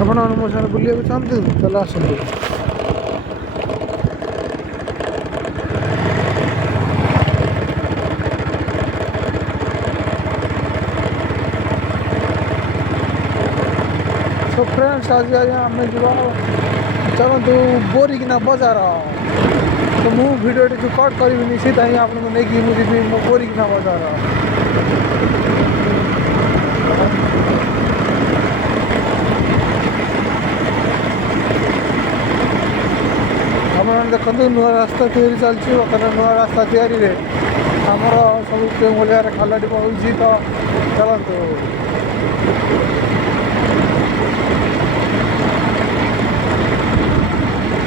ଆପଣମାନେ ମୋ ସାଙ୍ଗରେ ବୁଲିବାକୁ ଚାହାନ୍ତି ତାହେଲେ ଆସନ୍ତୁ। ସୋ ଫ୍ରେଣ୍ଡସ୍ ଆଜି ଆଜ୍ଞା ଆମେ ଯିବା ଚାଲନ୍ତୁ ବୋରିକିନା ବଜାର। ତ ମୁଁ ଭିଡ଼ିଓଟି ଯେଉଁ କଟ୍ କରିବିନି ସେଇଟା ହିଁ ଆପଣଙ୍କୁ ନେଇକି ମୁଁ ଯିବି ମୋ ବୋରିକିନା ବଜାର। ଆପଣମାନେ ଦେଖନ୍ତୁ ନୂଆ ରାସ୍ତା ତିଆରି ଚାଲିଛି। ବର୍ତ୍ତମାନ ନୂଆ ରାସ୍ତା ତିଆରିରେ ଆମର ସବୁ କେଉଁ ଭଳିଆରେ ଖାଲ ଢିପ ହେଉଛି। ତ ଚାଲନ୍ତୁ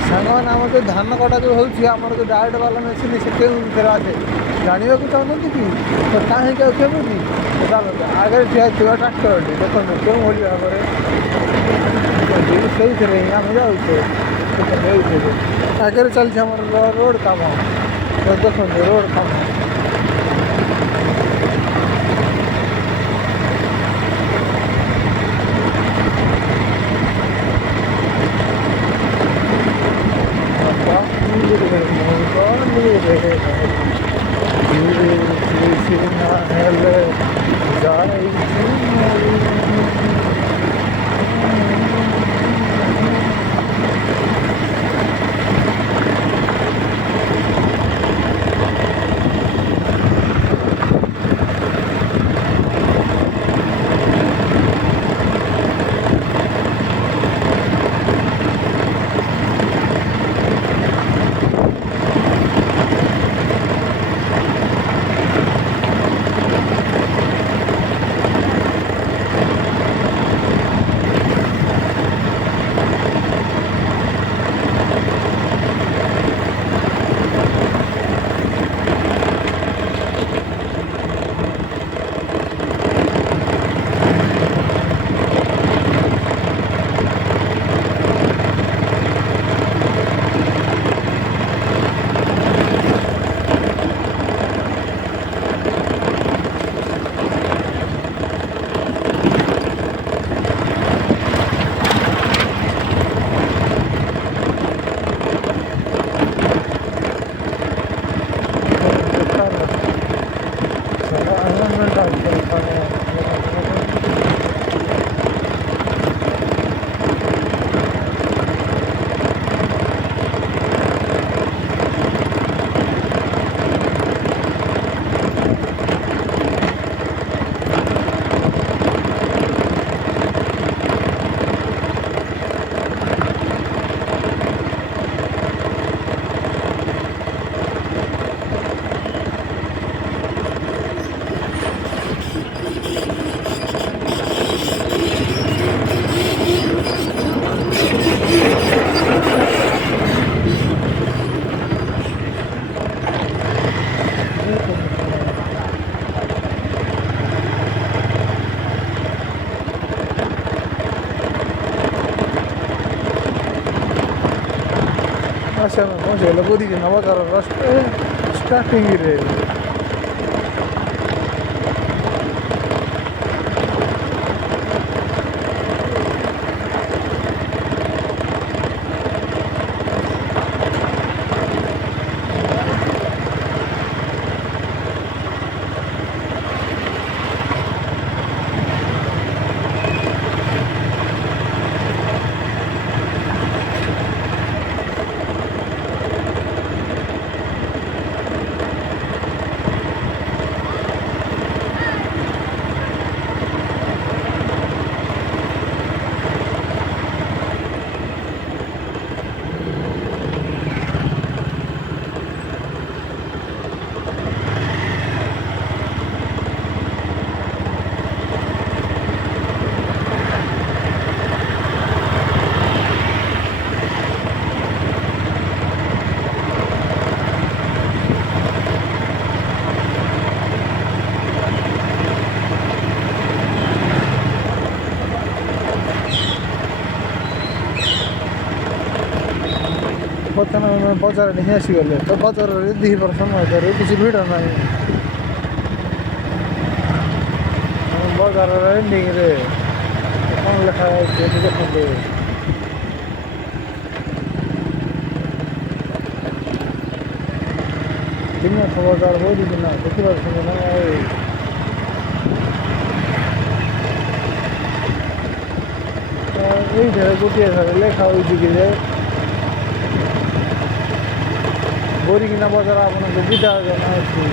ସାଙ୍ଗମାନେ ଆମର ଯେଉଁ ଧାନ କଟା ଯେଉଁ ହେଉଛି ଆମର ଯେଉଁ ଡାଇରେକ୍ଟ ବାଲା ମେସିନ୍ ସେ କେଉଁ ଭିତରେ ଆସେ ଜାଣିବାକୁ ଚାହୁଁଛନ୍ତି କି? ତ କାହିଁକି ଆଉ କେମିତି ଚାଲନ୍ତୁ ଆଗରେ ଠିଆ ହେଇଥିବା ଟ୍ରାକ୍ଟରଟି ଦେଖନ୍ତୁ କେଉଁଭଳି ଭାବରେ ସେଇଥିରେ ହିଁ ଆମେ ଯାଉଛେ। ଏଇଥିରେ ଆଗରେ ଚାଲିଛି ଆମର ରୋଡ଼ କାମ। ଦେଖନ୍ତୁ ରୋଡ଼ କାମ ହେଲେ ଆଚ୍ଛା ଆମେ ପହଞ୍ଚିଗଲେ ବୋରିକିନା ବଜାର ଷ୍ଟାର୍ଟିଂରେ। ବର୍ତ୍ତମାନ ଆମେ ବଜାରରେ ହିଁ ଆସିଗଲେ। ତ ବଜାରରେ ଦ୍ୱିପହର ସମୟରେ କିଛି ଭିଡ଼ ନାହିଁ। ବଜାରର ଏଣ୍ଡିଂରେ कौन लिखा है देखते दिन खबरदार हो दिन देखिए ना এইটা গোটিয়ে থাকে লেখা ওই দিকে যে বরিকিনা বাজার আপনাকে বিদা জানাচ্ছি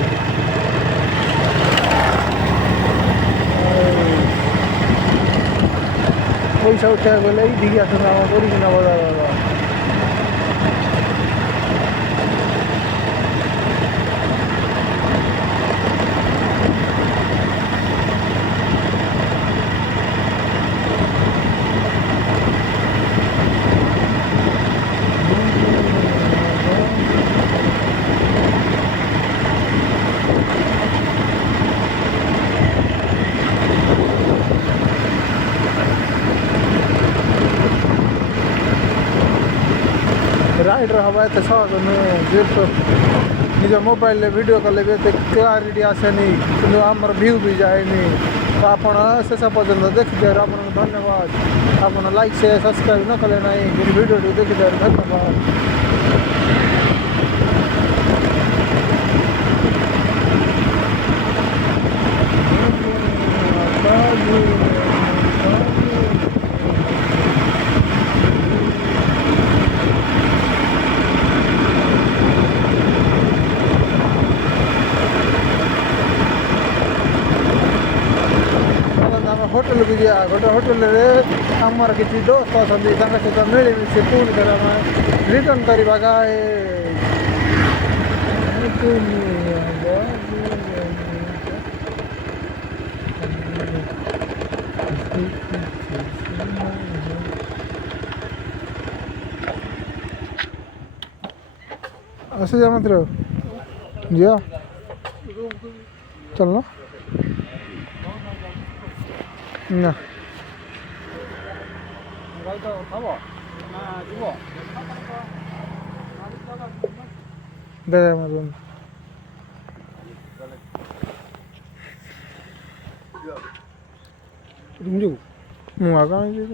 পয়সা উঠে গেলে এই দিকে আসলে আমার বরিকিনা বাজার राइडर हवा तो सहज जेतो निज मोबाइल वीडियो कले भी क्लारिटी आसेनी कि आमर व्यू भी जाएनी तो आप शेष पर्यटन देखिदे आप धन्यवाद आप लाइक से सब्सक्राइब न कले ना वीडियो देखिदे धन्यवाद होटेल को जा गोटे होटेल आमर किसी दोस्त अच्छा सहित मिलमिशे पुणी थे रिटर्न करवा गाए ऐसे जा मत रहो जिया चलना ना दे मत रुंजू मुआ का ये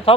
था